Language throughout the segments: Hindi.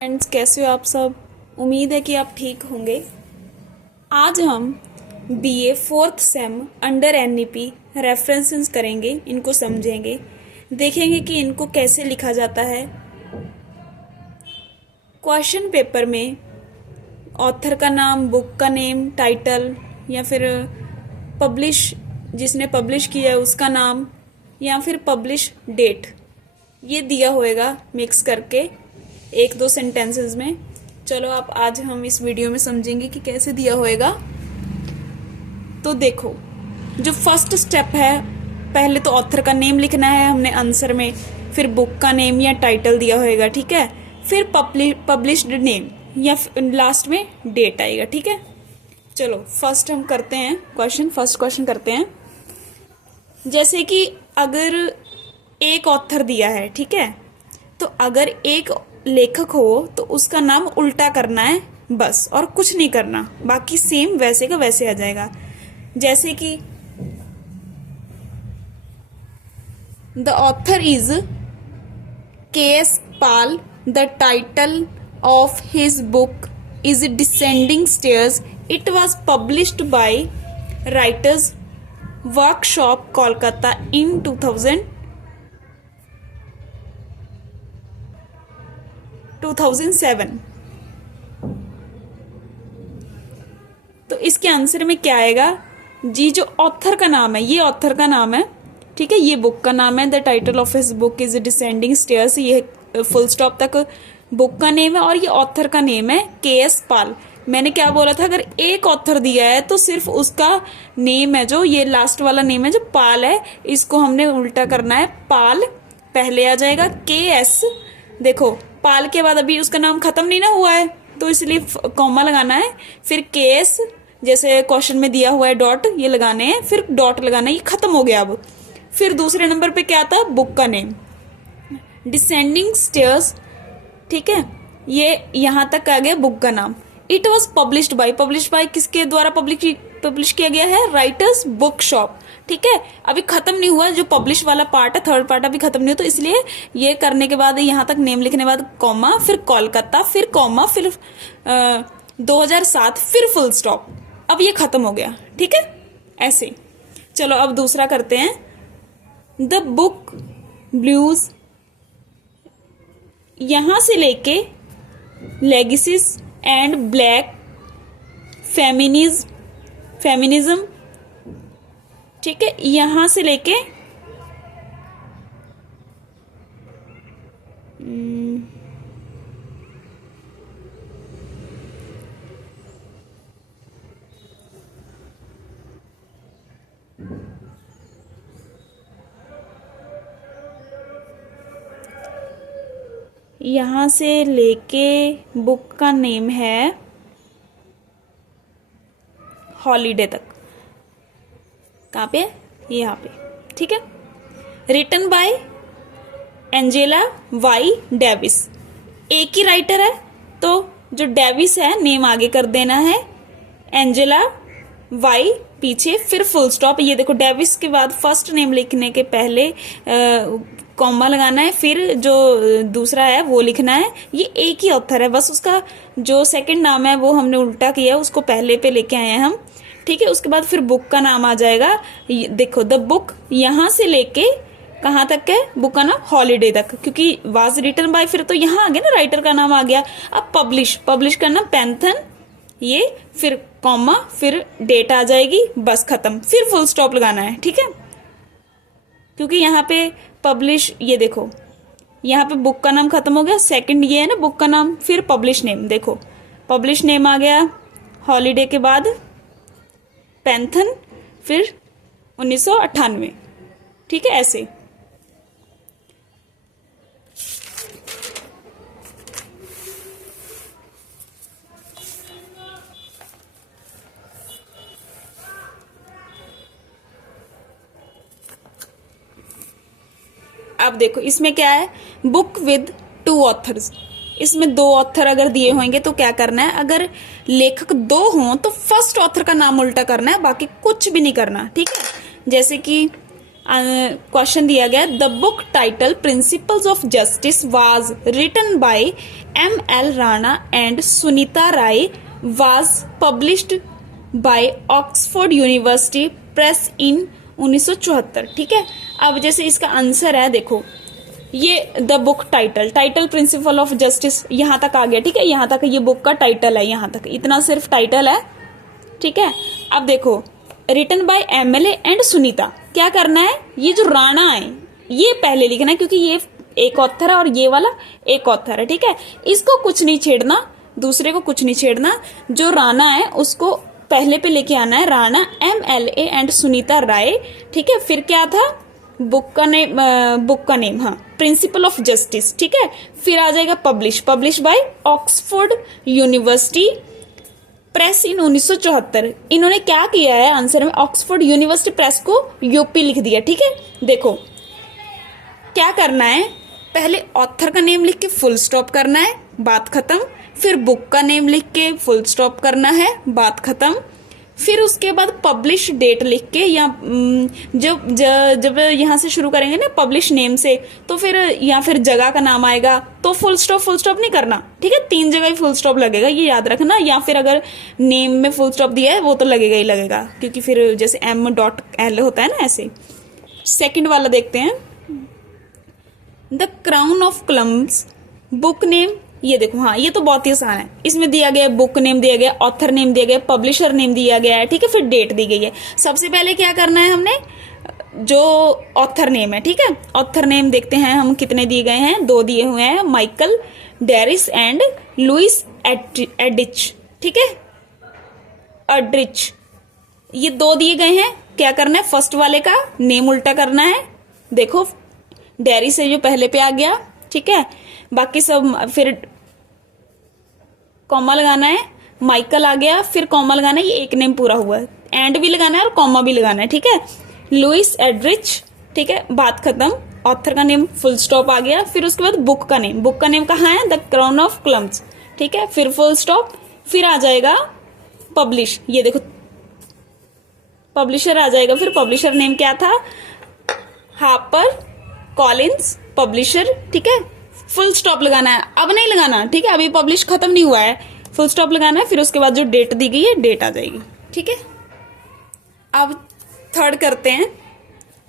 फ्रेंड्स, कैसे हो आप सब। उम्मीद है कि आप ठीक होंगे। आज हम BA fourth same under NEP references करेंगे, इनको समझेंगे, देखेंगे कि इनको कैसे लिखा जाता है। क्वेश्चन पेपर में ऑथर का नाम, बुक का नेम, टाइटल या फिर पब्लिश जिसने पब्लिश किया है उसका नाम या फिर पब्लिश डेट, ये दिया होएगा मिक्स करके एक दो सेंटेंसेस में। चलो आप आज हम इस वीडियो में समझेंगे कि कैसे दिया होएगा। तो देखो, जो फर्स्ट स्टेप है, पहले तो ऑथर का नेम लिखना है हमने आंसर में, फिर बुक का नेम या टाइटल दिया होएगा, ठीक है। फिर पब्लिश्ड नेम या लास्ट में डेट आएगा, ठीक है। चलो फर्स्ट हम करते हैं फर्स्ट क्वेश्चन करते हैं। जैसे कि अगर एक ऑथर दिया है, ठीक है, तो अगर एक लेखक हो तो उसका नाम उल्टा करना है बस, और कुछ नहीं करना, बाकी सेम वैसे का वैसे आ जाएगा। जैसे कि the author is K S. Pal, the title of his book is descending stairs, it was published by writers workshop Kolkata in 2007। तो इसके आंसर में क्या आएगा जी? जो ऑथर का नाम है, ये ऑथर का नाम है, ठीक है, ये बुक का नाम है, the title of his book is descending stairs, ये फुल स्टॉप तक बुक का नेम है, और ये ऑथर का नेम है के.एस. पाल। मैंने क्या बोला था, अगर एक ऑथर दिया है तो सिर्फ उसका नेम है, जो ये लास्ट वाला नेम है जो पाल है, इसको हमने उल्टा करना है। पाल पहले आ जाएगा, के.एस. देखो पाल के बाद अभी उसका नाम खत्म नहीं ना हुआ है, तो इसलिए कॉमा लगाना है, फिर के.एस. जैसे क्वेश्चन में दिया हुआ है डॉट, ये लगाने हैं, फिर डॉट लगाना है, ये खत्म हो गया अब। फिर दूसरे नंबर पे क्या था, बुक का नेम, डिसेंडिंग स्टेयर्स, ठीक है, ये यहां तक आ गया बुक का नाम। इट वॉज पब्लिश्ड बाय किसके द्वारा पब्लिश किया गया है? राइटर्स बुक शॉप, ठीक है। अभी खत्म नहीं हुआ, जो पब्लिश वाला पार्ट है, थर्ड पार्ट अभी खत्म नहीं हुआ, तो इसलिए ये करने के बाद यहां तक नेम लिखने के बाद कॉमा, फिर कोलकाता, फिर कॉमा, फिर 2007, फिर फुल स्टॉप। अब ये खत्म हो गया, ठीक है, ऐसे। चलो अब दूसरा करते हैं। द बुक ब्लूज, यहां से लेके लेगेसीज एंड ब्लैक फेमिनिज्म, ठीक है, यहां से लेके यहां से लेके बुक का नेम है हॉलीडे तक। कहाँ पे? यहाँ पे, ठीक है। Written by Angela Y Davis, एक ही राइटर है, तो जो डेविस है नेम आगे कर देना है, एंजेला वाई पीछे, फिर फुल स्टॉप। ये देखो, डेविस के बाद फर्स्ट नेम लिखने के पहले कॉमा लगाना है, फिर जो दूसरा है वो लिखना है। ये एक ही ऑथर है, बस उसका जो सेकंड नाम है वो हमने उल्टा किया, उसको पहले पे लेके आए हैं हम, ठीक है। उसके बाद फिर बुक का नाम आ जाएगा। देखो, द बुक यहां से लेके कहाँ तक है, बुक का नाम हॉलीडे तक, क्योंकि वाज रिटन बाय, फिर तो यहाँ आ गया ना, राइटर का नाम आ गया। अब पब्लिश करना पैंथन, ये फिर कॉमा, फिर डेट आ जाएगी, बस खत्म, फिर फुल स्टॉप लगाना है, ठीक है। क्योंकि यहाँ पे पब्लिश, ये देखो यहाँ पे बुक का नाम खत्म हो गया, सेकंड ये है ना बुक का नाम, फिर पब्लिश नेम, देखो पब्लिश नेम आ गया हॉलीडे के बाद पैंथन, फिर 1998, ठीक है, ऐसे। अब देखो इसमें क्या है, बुक विद 2 ऑथर्स, इसमें 2 ऑथर अगर दिए होंगे तो क्या करना है, अगर लेखक 2 हों तो फर्स्ट ऑथर का नाम उल्टा करना है, बाकी कुछ भी नहीं करना, ठीक है। जैसे कि क्वेश्चन दिया गया, the book title principles of justice was written by M.L. Rana and Sunita Rai, was published by Oxford University Press in 1974। ठीक है, अब जैसे इसका आंसर है, देखो ये the book title principle of justice यहां तक आ गया। ठीक है, यहां तक ये बुक का टाइटल है, यहां तक इतना सिर्फ टाइटल है। ठीक है, अब देखो written by MLA and Sunita, क्या करना है, ये जो राणा है ये पहले लिखना है क्योंकि ये एक ऑथर है और ये वाला एक ऑथर है। ठीक है, इसको कुछ नहीं छेड़ना, दूसरे को कुछ नहीं छेड़ना, जो राणा है उसको पहले पे लेके आना है, राणा MLA एंड सुनीता राय। ठीक है, फिर क्या था, बुक का नेम हाँ प्रिंसिपल ऑफ जस्टिस। ठीक है, फिर आ जाएगा publish by Oxford University Press in 1974। इन्होंने क्या किया है आंसर में, ऑक्सफोर्ड यूनिवर्सिटी प्रेस को यूपी लिख दिया। ठीक है, देखो क्या करना है, पहले ऑथर का नेम लिख के फुल स्टॉप करना है, बात खत्म। फिर बुक का नेम लिख के फुल स्टॉप करना है, बात खत्म। फिर उसके बाद पब्लिश डेट लिख के, या जब यहाँ से शुरू करेंगे ना पब्लिश नेम से, तो फिर या फिर जगह का नाम आएगा तो फुल स्टॉप नहीं करना। ठीक है, 3 जगह ही फुल स्टॉप लगेगा, ये याद रखना। या फिर अगर नेम में फुल स्टॉप दिया है वो तो लगेगा ही लगेगा, क्योंकि फिर जैसे M.L होता है ना ऐसे। सेकंड वाला देखते हैं, the crown of clumps book name. ये देखो, हाँ ये तो बहुत ही आसान है, इसमें दिया गया बुक नेम दिया गया, ऑथर नेम दिया गया, पब्लिशर नेम दिया गया है। ठीक है, फिर डेट दी गई है। सबसे पहले क्या करना है हमने, जो ऑथर नेम है, ठीक है, ऑथर नेम देखते हैं हम कितने दिए गए हैं, 2 दिए हुए हैं, माइकल डेरिस एंड लुइस एडिच। ठीक है, एड्रिच, ये 2 दिए गए हैं। क्या करना है, फर्स्ट वाले का नेम उल्टा करना है। देखो डेरिस से जो पहले पे आ गया, ठीक है, बाकी सब फिर कॉमा लगाना है, माइकल आ गया, फिर कॉमा लगाना है, ये एक नेम पूरा हुआ है, एंड भी लगाना है और कॉमा भी लगाना है। ठीक है, लुइस एड्रिच। ठीक है, बात खत्म, ऑथर का नेम फुल स्टॉप आ गया। फिर उसके बाद बुक का नेम कहाँ है, द क्राउन ऑफ क्लम्स। ठीक है, फिर फुल स्टॉप, फिर आ जाएगा पब्लिश, ये देखो पब्लिशर आ जाएगा। फिर पब्लिशर नेम क्या था, हार्पर कॉलिंस पब्लिशर। ठीक है, फुल स्टॉप लगाना है, अब नहीं लगाना। ठीक है, अभी पब्लिश खत्म नहीं हुआ है, फुल स्टॉप लगाना है। फिर उसके बाद जो डेट दी गई है डेट आ जाएगी। ठीक है, अब थर्ड करते हैं,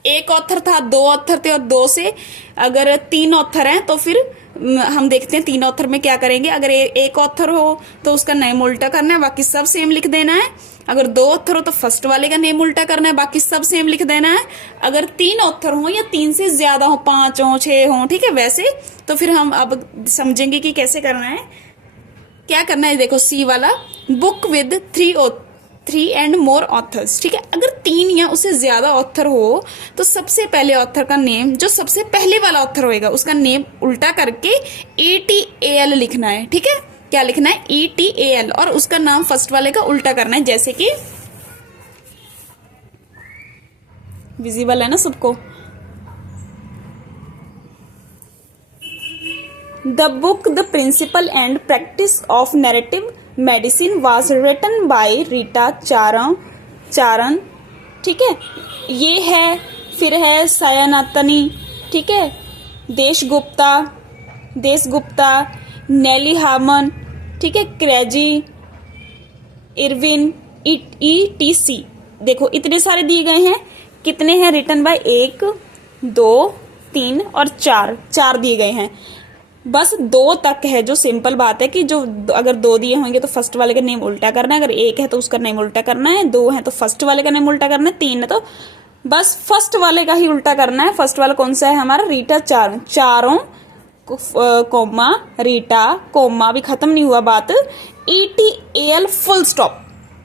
एक ऑथर था, 2 ऑथर थे, और 2 से अगर 3 ऑथर हैं तो फिर हम देखते हैं 3 ऑथर में क्या करेंगे। अगर एक ऑथर हो तो उसका नेम उल्टा करना है, बाकी सब सेम लिख देना है। अगर 2 ऑथर हो तो फर्स्ट वाले का नेम उल्टा करना है, बाकी सब सेम लिख देना है। अगर 3 ऑथर हो या 3 से ज्यादा हो, 5 हो, 6 हो, ठीक है, वैसे तो फिर हम अब समझेंगे कि कैसे करना है। क्या करना है, देखो सी वाला, book with 3 and more authors. ठीक है, अगर 3 या उससे ज्यादा ऑथर हो तो सबसे पहले ऑथर का नेम, जो सबसे पहले वाला ऑथर होएगा उसका नेम उल्टा करके ETAL लिखना है। ठीक है, क्या लिखना है, ETAL, और उसका नाम फर्स्ट वाले का उल्टा करना है, जैसे कि विजिबल है ना सबको। The book the principle and practice of narrative medicine was written by Rita Charan. ठीक है, ये है, फिर है सायनातनी। ठीक है, देशगुप्ता, नेली हार्मन। ठीक है, क्रेजी, इरविन, ETC। देखो इतने सारे दिए गए हैं, कितने हैं, रिटन बाय 1 2 3 और 4 दिए गए हैं। बस 2 तक है, जो सिंपल बात है कि जो अगर 2 दिए होंगे तो फर्स्ट वाले का नेम उल्टा करना है, अगर 1 है तो उसका नेम उल्टा करना है, 2 है तो फर्स्ट वाले का नेम उल्टा करना है, 3 है तो बस फर्स्ट वाले का ही उल्टा करना है। फर्स्ट वाला कौन सा है हमारा, रीटा चारों, कोमा रीटा, कोमा भी खत्म नहीं हुआ बात, ETAL फुल स्टॉप,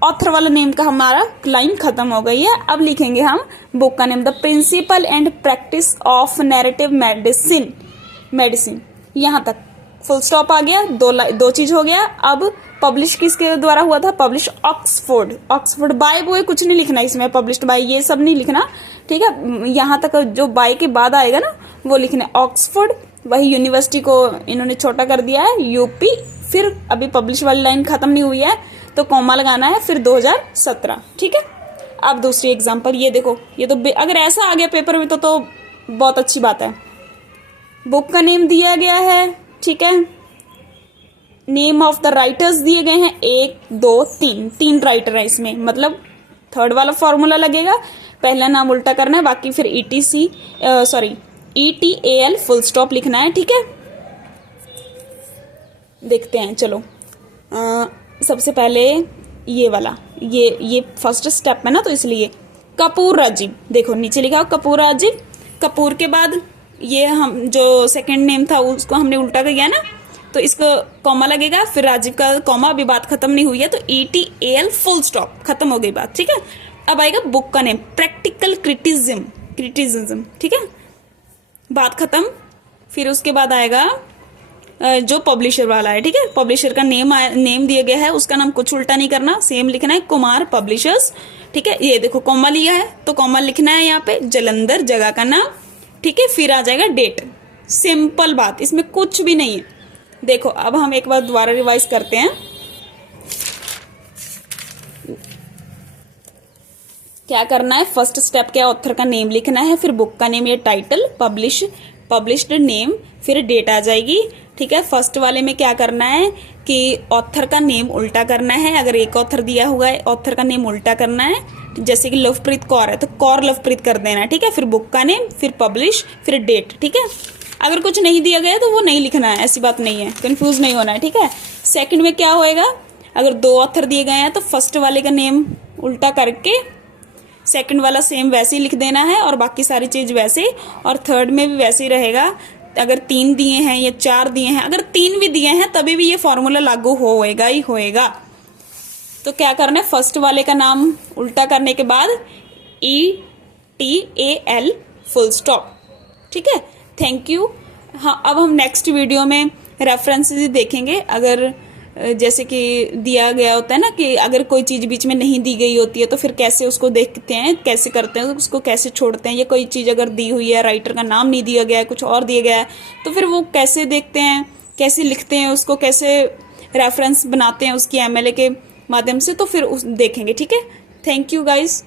ऑथर वाला नेम का हमारा लाइन खत्म हो गई है। अब लिखेंगे हम बुक का name, the principle and practice of narrative medicine. यहां तक फुल स्टॉप आ गया, 2 चीज हो गया। अब पब्लिश किसके द्वारा हुआ था, पब्लिश ऑक्सफोर्ड बाय बॉय कुछ नहीं लिखना इसमें, पब्लिश्ड बाय ये सब नहीं लिखना। ठीक है, यहां तक जो बाय के बाद आएगा ना वो लिखना, ऑक्सफोर्ड, वही यूनिवर्सिटी को इन्होंने छोटा कर दिया है, यूपी। फिर अभी पब्लिश वाली लाइन खत्म नहीं हुई है तो कॉमा लगाना है, फिर 2017। ठीक है, अब दूसरी एग्जांपल, ये देखो, ये तो अगर ऐसा आ गया पेपर में तो बहुत अच्छी बात है। बुक का नेम दिया गया है, ठीक है, नेम ऑफ द राइटर्स दिए गए हैं, 1 2 3, 3 राइटर है इसमें, मतलब थर्ड वाला फॉर्मूला लगेगा, पहला नाम उल्टा करना है, बाकी फिर ETAL फुल स्टॉप लिखना है, ठीक है। देखते हैं, चलो सबसे पहले ये वाला, ये फर्स्ट स्टेप है ना, तो इसलिए कपूर राजीव, देखो नीचे लिखा कपूर राजीव, कपूर के बाद ये हम जो सेकंड नेम था उसको हमने उल्टा कर गया ना, तो इसको कॉमा लगेगा, फिर राजीव का कॉमा, अभी बात खत्म नहीं हुई है, तो ETAL फुल स्टॉप, खत्म हो गई बात, ठीक है। अब आएगा बुक का नेम, प्रैक्टिकल क्रिटिसिज्म, ठीक है, बात खत्म। फिर उसके बाद आएगा जो पब्लिशर वाला है, ठीक है, पब्लिशर का नेम दिया गया है, उसका नाम कुछ उल्टा नहीं करना, सेम लिखना है, कुमार पब्लिशर्स, ठीक है। ये देखो कॉमा लिया है तो कॉमा लिखना है यहाँ पे, जलंधर जगह का नाम, ठीक है। फिर आ जाएगा डेट, सिंपल बात, इसमें कुछ भी नहीं है। देखो अब हम एक बार दोबारा रिवाइज करते हैं, क्या करना है, फर्स्ट स्टेप क्या, ऑथर का नेम लिखना है, फिर बुक का नेम या टाइटल, पब्लिश्ड नेम, फिर डेट आ जाएगी, ठीक है। फर्स्ट वाले में क्या करना है कि ऑथर का नेम उल्टा करना है, अगर एक ऑथर दिया हुआ है ऑथर का नेम उल्टा करना है, जैसे कि लवप्रीत कौर है तो कौर लवप्रीत कर देना है, ठीक है। फिर बुक का नेम, फिर पब्लिश, फिर डेट, ठीक है। अगर कुछ नहीं दिया गया तो वो नहीं लिखना है, ऐसी बात नहीं है, कंफ्यूज नहीं होना है, ठीक है। सेकंड में क्या होएगा, अगर 2 ऑथर दिए गए हैं तो फर्स्ट वाले का नेम उल्टा करके सेकंड वाला सेम वैसे ही लिख देना है, और बाकी सारी चीज वैसे, और थर्ड में भी वैसे ही रहेगा। अगर 3 दिए हैं या 4 दिए हैं, अगर 3 भी दिए हैं तभी भी ये फॉर्मूला लागू होएगा ही होएगा। तो क्या करना है, फर्स्ट वाले का नाम उल्टा करने के बाद ETAL फुल स्टॉप, ठीक है। Thank you. हाँ, अब हम नेक्स्ट वीडियो में रेफरेंसेस देखेंगे, अगर जैसे कि दिया गया होता है ना कि अगर कोई चीज बीच में नहीं दी गई होती है तो फिर कैसे उसको देखते हैं, कैसे करते हैं, उसको कैसे छोड़ते हैं, या कोई चीज अगर दी हुई है, राइटर का नाम नहीं दिया गया है, कुछ और दिया गया है, तो फिर वो कैसे देखते हैं, कैसे लिखते हैं उसको, कैसे रेफरेंस बनाते हैं उसकी MLA के माध्यम से, तो फिर देखेंगे, ठीक है। Thank you guys.